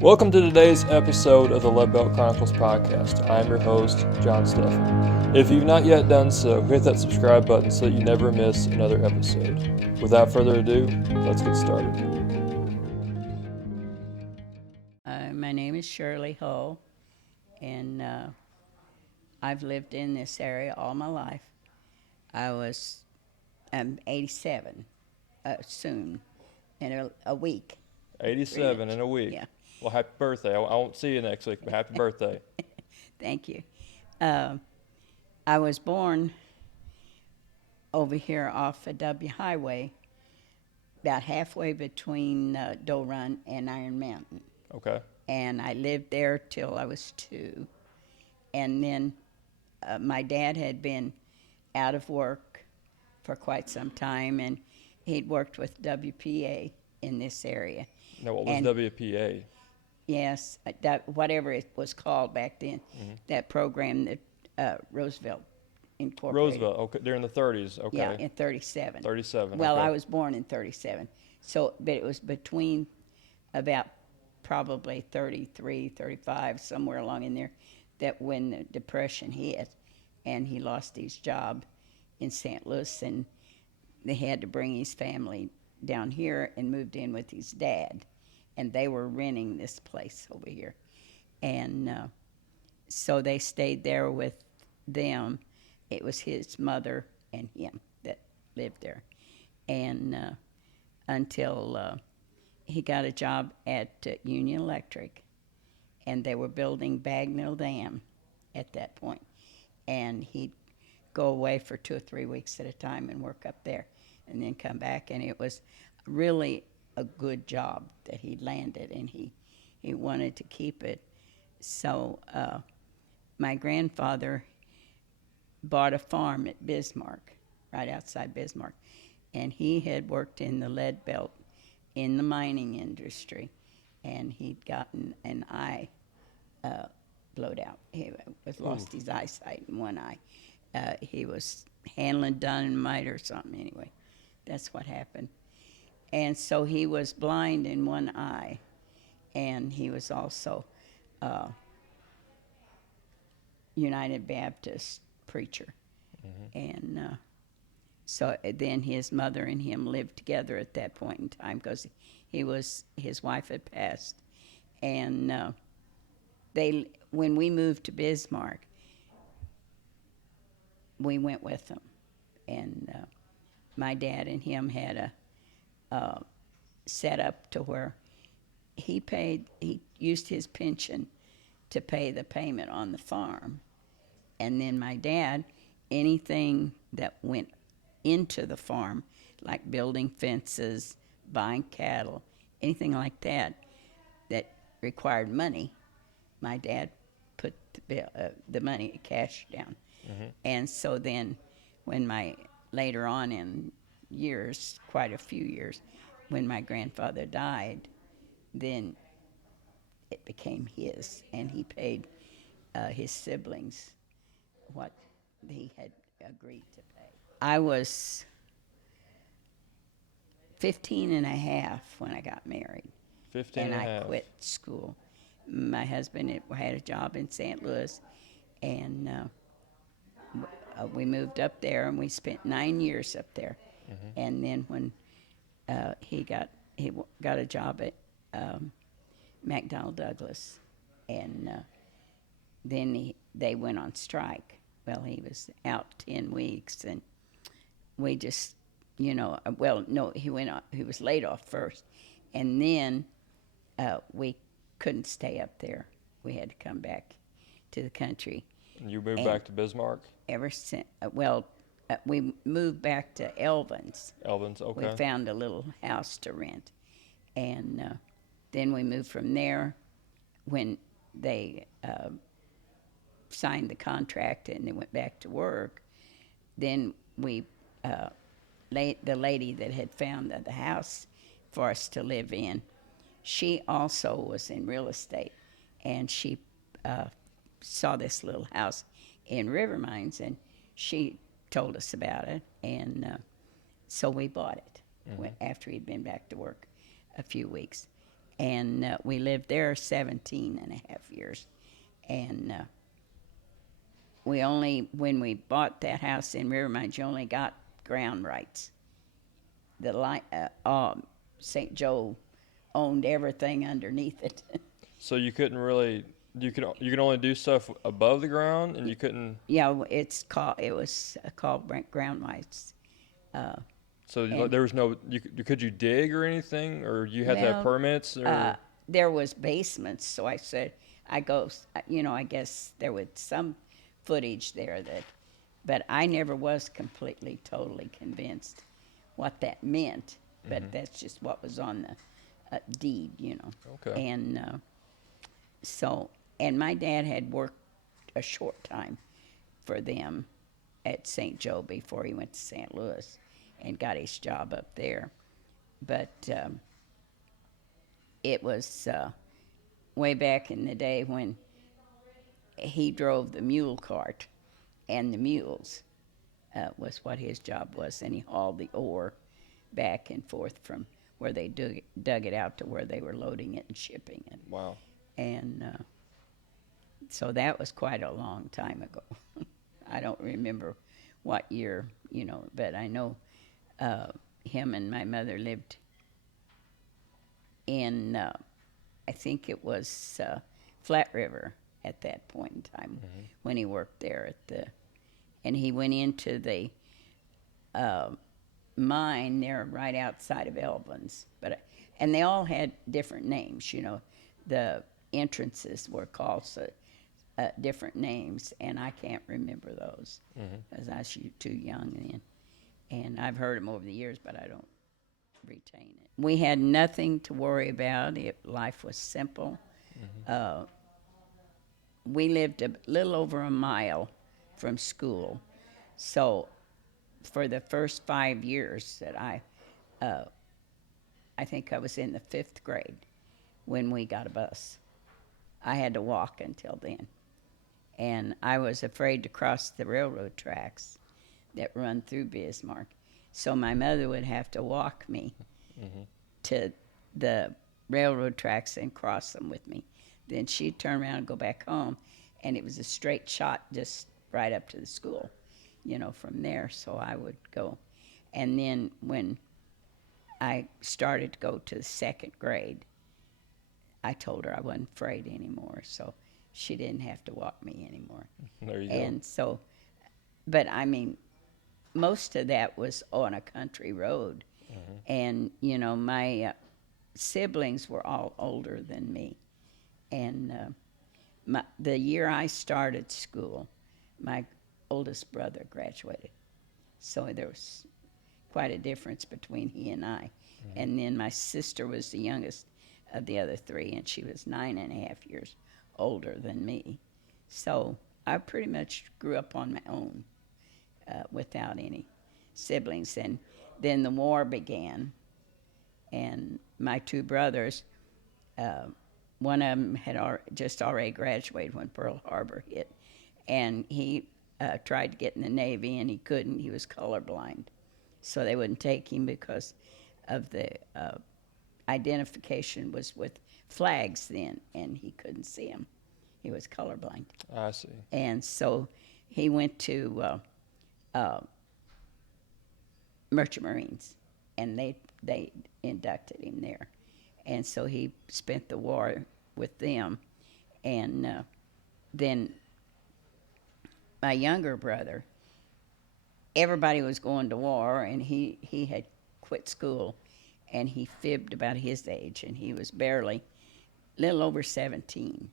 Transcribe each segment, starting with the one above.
Welcome to today's episode of the Leadbelt Chronicles podcast. I'm your host, John Steffen. If you've not yet done so, hit that subscribe button so that you never miss another episode. Without further ado, let's get started. My name is Shirley Hull, and I've lived in this area all my life. I'm 87 soon, in a week. 87 in a week. Yeah, Well, happy birthday. I won't see you next week, but happy birthday. thank you. I was born over here off of W Highway, about halfway between Doe Run and Iron Mountain. Okay. And I lived there till I was 2. And then my dad had been out of work for quite some time, and he'd worked with WPA in this area. Now, what was And WPA? yes, whatever it was called back then, that program that Roosevelt incorporated. Roosevelt, okay, during the 30s, okay. Yeah, in 37. 37, Well, okay. I was born in 37. So, but it was between about probably 33, 35, somewhere along in there, that when the Depression hit, and he lost his job in St. Louis, and they had to bring his family down here and moved in with his dad. And they were renting this place over here. And so they stayed there with them. It was his mother and him that lived there. And until he got a job at Union Electric, and they were building Bagnell Dam at that point. And he'd go away for 2 or 3 weeks at a time and work up there, and then come back. And it was really a good job that he landed, and he wanted to keep it. So my grandfather bought a farm at Bismarck, right outside Bismarck, and he had worked in the Leadbelt in the mining industry, and he'd gotten an eye blowed out. He was lost his eyesight in one eye. He was handling dynamite or something. Anyway, that's what happened. And so he was blind in one eye, and he was also United Baptist preacher. And so then his mother and him lived together at that point in time, because his wife had passed. And when we moved to Bismarck, we went with them. And my dad and him had a set up to where he used his pension to pay the payment on the farm. And then my dad, anything that went into the farm, like building fences, buying cattle, anything like that required money, my dad put the money, cash down. And so then when later on in years, quite a few years, when my grandfather died, then it became his, and he paid his siblings what he had agreed to pay. I was 15 and a half when I got married. 15 and and a I half. quit school. My husband had a job in St. Louis, and we moved up there, and we spent 9 years up there. And then when he got a job at McDonnell Douglas, and then they went on strike. Well, he was out 10 weeks, and we just, well, no, he was laid off first, and then we couldn't stay up there. We had to come back to the country. And you moved And back to Bismarck? Ever since, we moved back to Elvins. Elvins, okay. We found a little house to rent, and then we moved from there. When they signed the contract and they went back to work, then the lady that had found the house for us to live in, she also was in real estate, and she saw this little house in River Mines, and she told us about it, and so we bought it after he'd been back to work a few weeks. And we lived there 17 and a half years. And when we bought that house in Rivermont, you only got ground rights. St. Joe owned everything underneath it. So you couldn't really, you could only do stuff above the ground, and you couldn't. Yeah, it was called ground rights. So And there was no, could you dig or anything, or you had to have well, permits, or there was basements, so I said, I guess there was some footage there but I never was completely, totally convinced what that meant. But that's just what was on the deed, Okay. And and my dad had worked a short time for them at St. Joe before he went to St. Louis and got his job up there. But it was way back in the day when he drove the mule cart, and the mules was what his job was, and he hauled the ore back and forth from where they dug it out to where they were loading it and shipping it. Wow. And so that was quite a long time ago. I don't remember what year, but I know him and my mother lived in, I think it was Flat River at that point in time when he worked there and he went into the mine there right outside of Elbins. And they all had different names, the entrances were called different names, and I can't remember those because I was too young then. And I've heard them over the years, but I don't retain it. We had nothing to worry about. Life was simple. We lived a little over a mile from school. So for the first 5 years that I think I was in the 5th grade when we got a bus. I had to walk until then. And I was afraid to cross the railroad tracks that run through Bismarck. So my mother would have to walk me to the railroad tracks and cross them with me. Then she'd turn around and go back home, and it was a straight shot just right up to the school, from there. So I would go. And then when I started to go to the 2nd grade, I told her I wasn't afraid anymore, so she didn't have to walk me anymore. There you And so, but I mean, most of that was on a country road. And, my siblings were all older than me. And the year I started school, my oldest brother graduated. So there was quite a difference between he and I. And then my sister was the youngest of the other 3, and she was 9.5 years older than me. So I pretty much grew up on my own without any siblings. And then the war began, and my 2 brothers, one of them had just already graduated when Pearl Harbor hit, and he tried to get in the Navy, and he couldn't. He was colorblind. So they wouldn't take him because of the identification was with flags then, and he couldn't see them. He was colorblind. I see. And so he went to Merchant Marines, and they inducted him there. And so he spent the war with them. And then my younger brother, everybody was going to war, and he had quit school, and he fibbed about his age, and he was barely little over 17,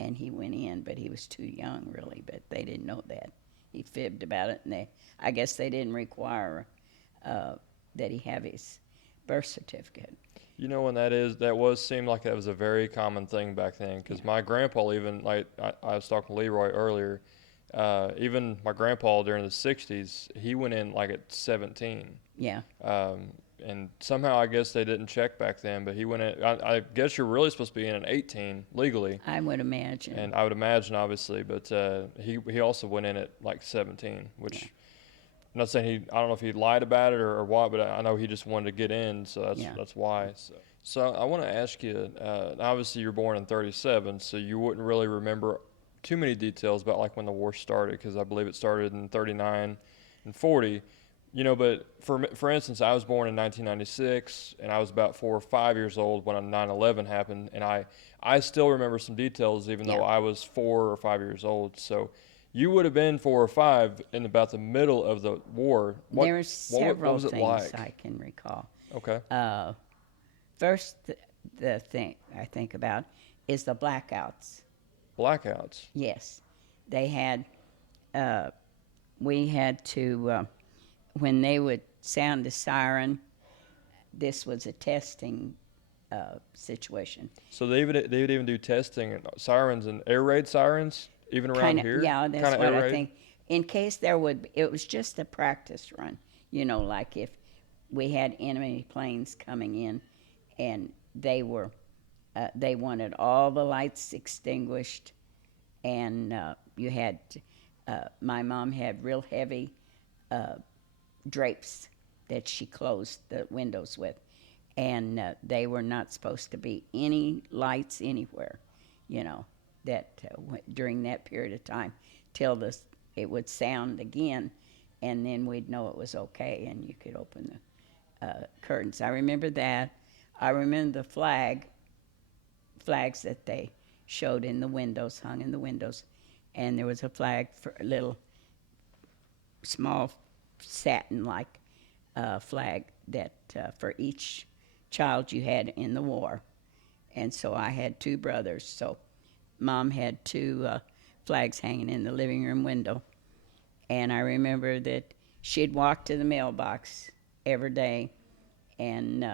and he went in, but he was too young, really, but they didn't know that. He fibbed about it, and I guess they didn't require that he have his birth certificate. When that seemed like that was a very common thing back then, because my grandpa even, like I was talking to Leroy earlier, even my grandpa during the 60s, he went in like at 17. Yeah. And somehow I guess they didn't check back then, but he went in, I guess you're really supposed to be in at 18 legally. I would imagine. And I would imagine, obviously, but he also went in at like 17, which I'm not saying I don't know if he lied about it or what, but I know he just wanted to get in, so that's why. So So I want to ask you. Obviously, you're born in '37, so you wouldn't really remember too many details about like when the war started, because I believe it started in '39 and '40. But for instance, I was born in 1996, and I was about 4 or 5 years old when 9/11 happened, and I still remember some details, even Yeah. though I was 4 or 5 years old. So you would have been 4 or 5 in about the middle of the war. What There's what several was it things like? I can recall. Okay, Uh, First, the thing I think about is the blackouts. blackouts. Yes, they had. Uh, we had to when they would sound the siren. This was a testing situation. So they would even do testing and sirens and air raid sirens even around Kind of, here. yeah, Kind that's of what air I raid. think. In case there would, it was just a practice run. Like if we had enemy planes coming in, and they wanted all the lights extinguished, and you had. My mom had real heavy uh, drapes that she closed the windows with, and they were not supposed to be any lights anywhere, you know, during that period of time till it would sound again, and then we'd know it was okay, and you could open the curtains. I remember that. I remember the flags that they showed in the windows, hung in the windows, and there was a flag for a little small satin-like flag that for each child you had in the war. And so I had two brothers. So mom had two flags hanging in the living room window. And I remember that she'd walk to the mailbox every day. And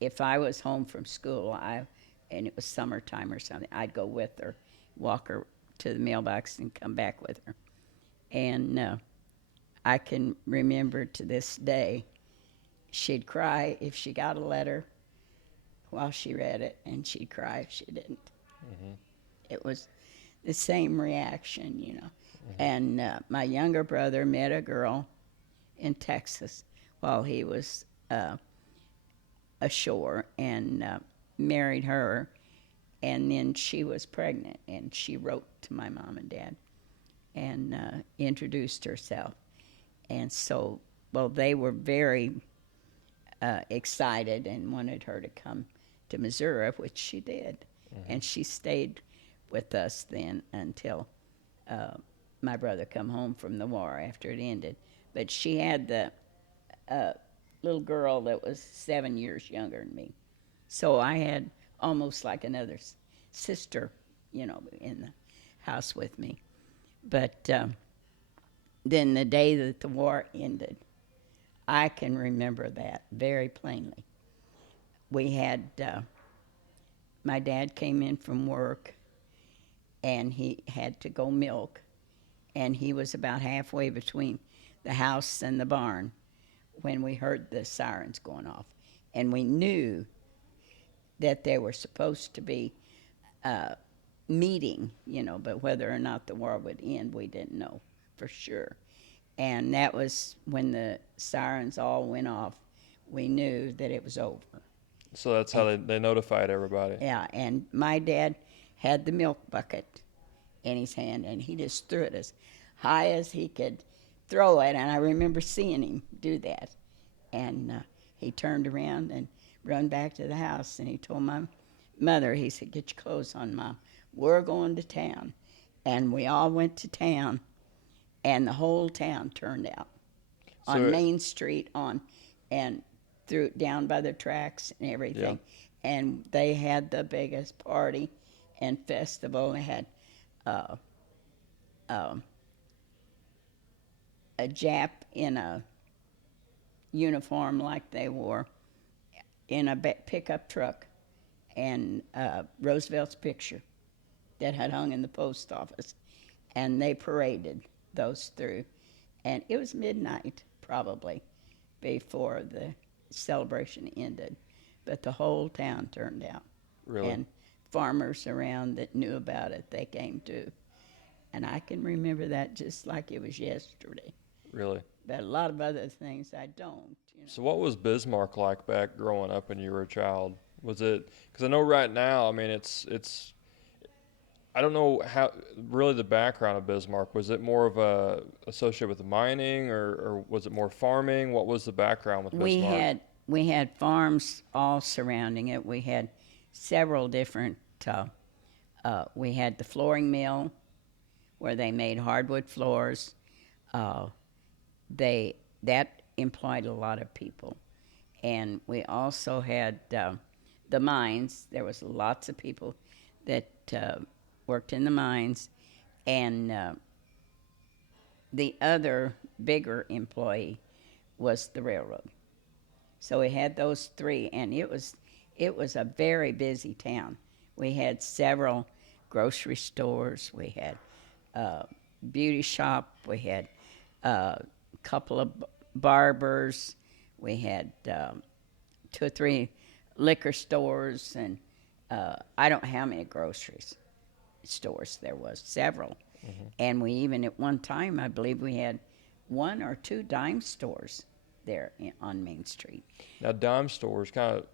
if I was home from school, and it was summertime or something, I'd go with her, walk her to the mailbox and come back with her. And I can remember to this day, she'd cry if she got a letter while she read it, and she'd cry if she didn't. Hmm. It was the same reaction. Hmm. And my younger brother met a girl in Texas while he was ashore, and married her. And then she was pregnant, and she wrote to my mom and dad and introduced herself. And so, well, they were very excited and wanted her to come to Missouri, which she did. Hmm. And she stayed with us then until uh, my brother come home from the war after it ended. But she had the uh, little girl that was 7 years younger than me. So I had almost like another sister, in the house with me. But then the day that the war ended, I can remember that very plainly. We had my dad came in from work, and he had to go milk, and he was about halfway between the house and the barn when we heard the sirens going off, and we knew that they were supposed to be uh, meeting, but whether or not the war would end, we didn't know for sure. And that was when the sirens all went off. We knew that it was over. So that's how And, they notified everybody. yeah, and my dad had the milk bucket in his hand, and he just threw it as high as he could throw it. And I remember seeing him do that. And he turned around and run back to the house, and he told my mother, he said, "Get your clothes on, Mom. We're going to town." And we all went to town, and the whole town turned out on So Main Street and through down by the tracks and yeah. everything. And they had the biggest party and festival. They had uh, uh, a Jap in a uniform like they wore in a pickup truck, and Roosevelt's picture that had hung in the post office. And they paraded those through. And it was midnight, probably, before the celebration ended. But the whole town turned out. Really, And farmers around that knew about it, they came too. And I can remember that just like it was yesterday. really. But a lot of other things I don't. So what was Bismarck like back growing up when you were a child? Was it, because I know right now, I mean, it's I don't know how really the background of Bismarck. Was it more of a associated with mining, or was it more farming? What was the background with We Bismarck? had we had farms all surrounding it. We had several different. We had the flooring mill where they made hardwood floors. Uh, they that employed a lot of people, and we also had the mines. There was lots of people that worked in the mines, and the other bigger employee was the railroad. So we had those three, and it was a very busy town. We had several grocery stores. We had a beauty shop. We had a couple of barbers. We had 2 or 3 liquor stores, and I don't know how many groceries stores there was. Several, and we even at one time, I believe, we had 1 or 2 dime stores there on Main Street. Now, dime stores, kind of,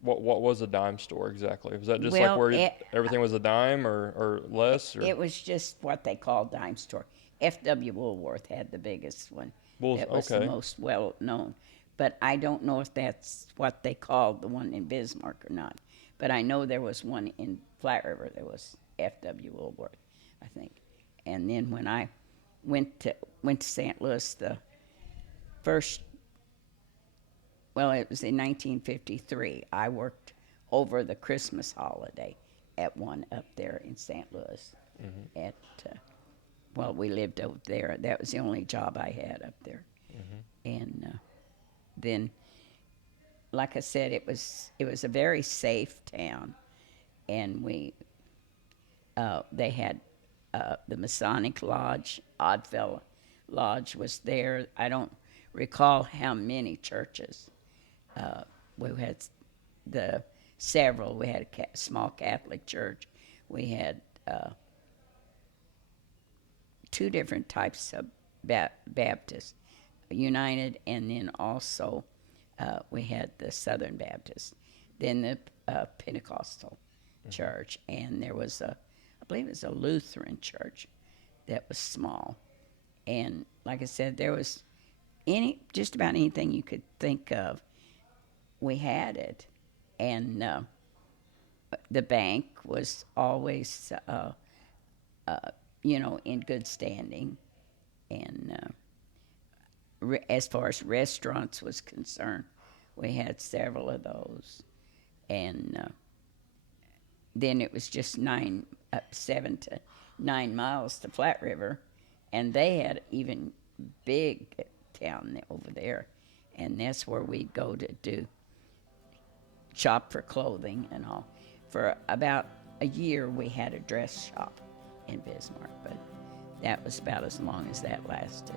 what was a dime store exactly? Was that just like Well, where everything was a dime, or less? Or? it was just what they called dime store. F.W. Woolworth had the biggest one. That was the Okay. most well known. But I don't know if that's what they called the one in Bismarck or not. But I know there was one in Flat River. There was F.W. Woolworth, I think. And then when I went to St. Louis, the first, well, it was in 1953. I worked over the Christmas holiday at one up there in St. Louis. At well, we lived over there. That was the only job I had up there. And then, like I said, it was a very safe town, and they had the Masonic Lodge, Oddfellow Lodge was there. I don't recall how many churches. We had several. We had a small Catholic church. We had 2 different types of Baptists, United, and then also we had the Southern Baptist, then the Pentecostal church, and there was I believe it was a Lutheran church that was small. And like I said, there was just about anything you could think of, we had it. And the bank was always, in good standing. And as far as restaurants was concerned, we had several of those. And then it was just 7 to 9 miles to Flat River, and they had even big town over there, and that's where we'd go to shop for clothing and all. For about a year, we had a dress shop in Bismarck, but that was about as long as that lasted.